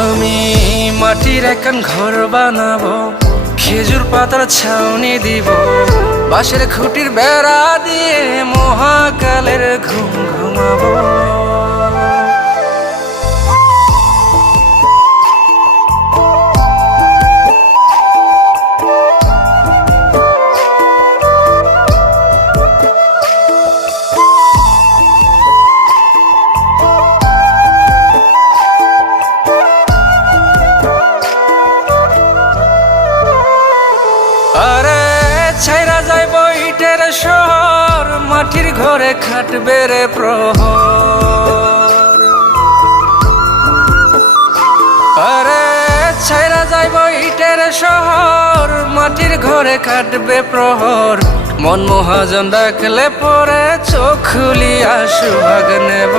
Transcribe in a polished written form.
আমি মাটির একখান ঘর বানাবো, খেজুর পাতার ছাউনি দিব, বাঁশের খুঁটির বেড়া দিয়ে মহাকালের ঘুম ঘুমাবো। আরে ছাইরা যাইব ইটের শহর, মাটির ঘরে খাটবে রে প্রহর। আরে ছাইরা যাইব ইটের শহর, মাটির ঘরে খাটবে প্রহর। মন মহাজন ডাকলে পরে চোখ খুলিয়া সুভাগ নেব।